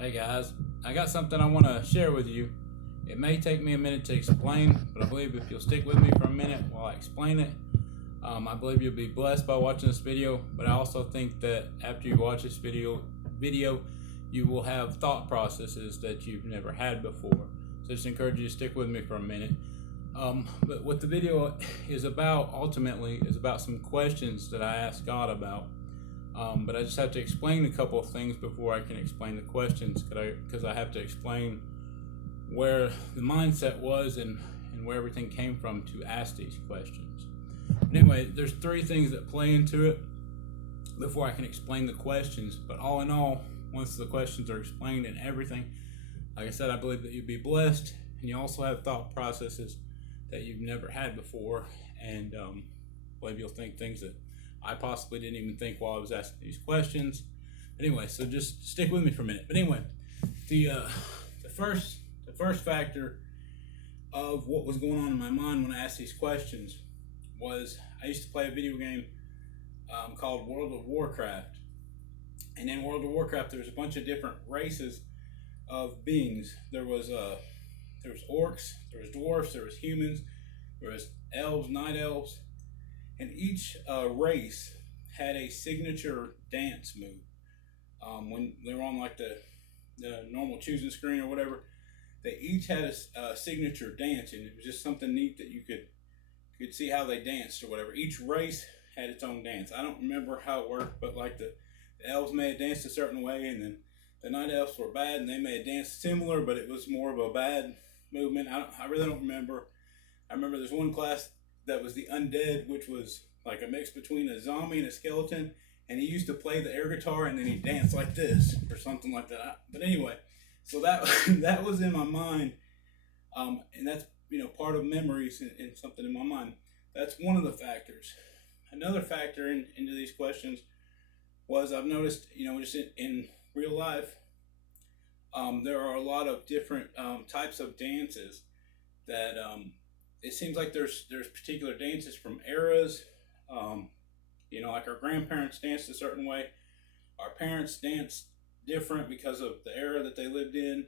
Hey guys, I got something I want to share with you. It may take me a minute to explain, but I believe if you'll stick with me for a minute while I explain it, I believe you'll be blessed by watching this video. But I also think that after you watch this video, you will have thought processes that you've never had before. So just encourage you to stick with me for a minute. But what the video is about ultimately is about some questions that I asked God about. But I just have to explain a couple of things before I can explain the questions, because I have to explain where the mindset was and where everything came from to ask these questions. But anyway, there's three things that play into it before I can explain the questions. But all in all, once the questions are explained and everything, like I said, I believe that you'll be blessed, and you also have thought processes that you've never had before, and I believe you'll think things that I possibly didn't even think while I was asking these questions. Anyway, so just stick with me for a minute. But anyway, the first factor of what was going on in my mind when I asked these questions was I used to play a video game called World of Warcraft, and in World of Warcraft there was a bunch of different races of beings. There was orcs, there was dwarfs, there was humans, there was elves, night elves. And each race had a signature dance move. When they were on like the normal choosing screen or whatever, they each had a signature dance, and it was just something neat that you could see how they danced or whatever. Each race had its own dance. I don't remember how it worked, but like the elves may have danced a certain way, and then the night elves were bad, and they may have danced similar, but it was more of a bad movement. I really don't remember. I remember there's one class that was the undead, which was like a mix between a zombie and a skeleton, and he used to play the air guitar and then he danced like this or something like that. But anyway, so that that was in my mind, and that's part of memories and something in my mind. That's one of the factors. Another factor into these questions was I've noticed just in real life, there are a lot of different types of dances that it seems like there's particular dances from eras. Like our grandparents danced a certain way. Our parents danced different because of the era that they lived in.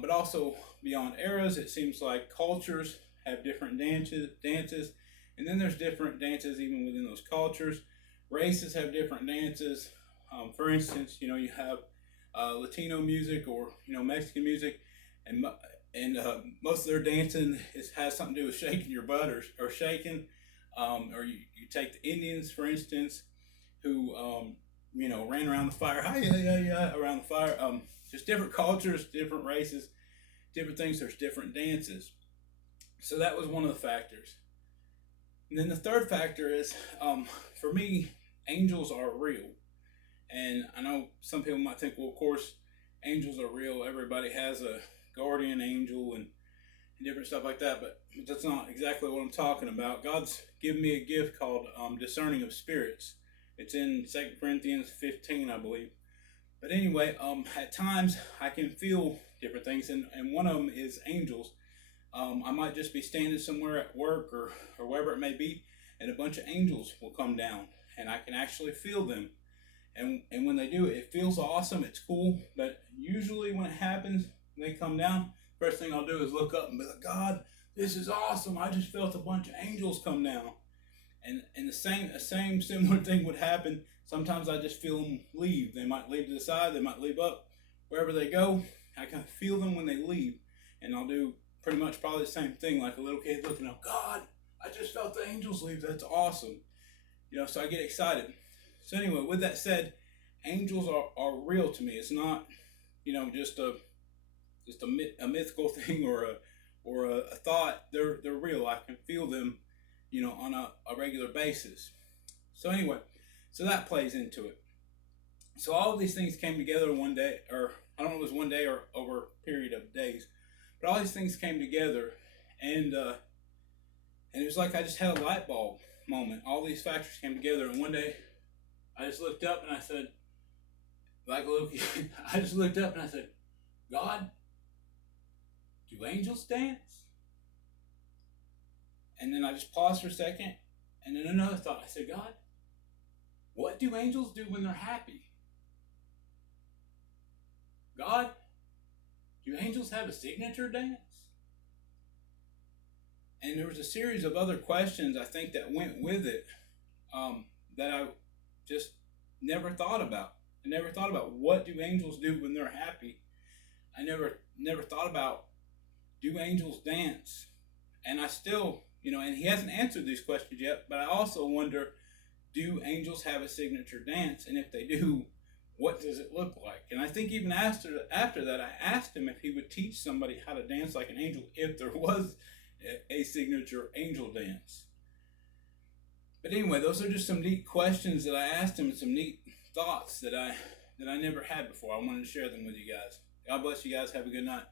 But also beyond eras, it seems like cultures have different dances, and then there's different dances even within those cultures. Races have different dances. For instance, you have Latino music or Mexican music, and most of their dancing has something to do with shaking your butt or shaking. Or you take the Indians, for instance, who ran around the fire, hi yeah yeah yeah, around the fire. Just different cultures, different races, different things. There's different dances. So that was one of the factors. And then the third factor is, for me, angels are real. And I know some people might think, well, of course, angels are real. Everybody has a guardian angel and different stuff like that, but that's not exactly what I'm talking about. God's given me a gift called discerning of spirits. It's in 2 Corinthians 15, I believe. But anyway, at times I can feel different things, and one of them is angels. I might just be standing somewhere at work or wherever it may be, and a bunch of angels will come down, and I can actually feel them. And when they do, it feels awesome. It's cool. But usually when it happens, when they come down, first thing I'll do is look up and be like, God, this is awesome. I just felt a bunch of angels come down. And the same similar thing would happen. Sometimes I just feel them leave. They might leave to the side. They might leave up. Wherever they go, I can feel them when they leave. And I'll do pretty much probably the same thing, like a little kid looking up, God, I just felt the angels leave. That's awesome. So I get excited. So anyway, with that said, angels are real to me. It's not, just a mythical thing or a thought. They're real. I can feel them, on a regular basis. So anyway, so that plays into it. So all of these things came together one day, or I don't know if it was one day or over a period of days, but all these things came together, and it was like I just had a light bulb moment. All these factors came together, and one day I just looked up and I said, like a little kid, I just looked up and I said, God, do angels dance? And then I just paused for a second, and then another thought. I said, God, what do angels do when they're happy? God, do angels have a signature dance? And there was a series of other questions I think that went with it, that I just never thought about. I never thought about, what do angels do when they're happy. I never thought about, do angels dance? And I still, and he hasn't answered these questions yet, but I also wonder, do angels have a signature dance? And if they do, what does it look like? And I think even after that, I asked him if he would teach somebody how to dance like an angel if there was a signature angel dance. But anyway, those are just some neat questions that I asked him, and some neat thoughts that I never had before. I wanted to share them with you guys. God bless you guys. Have a good night.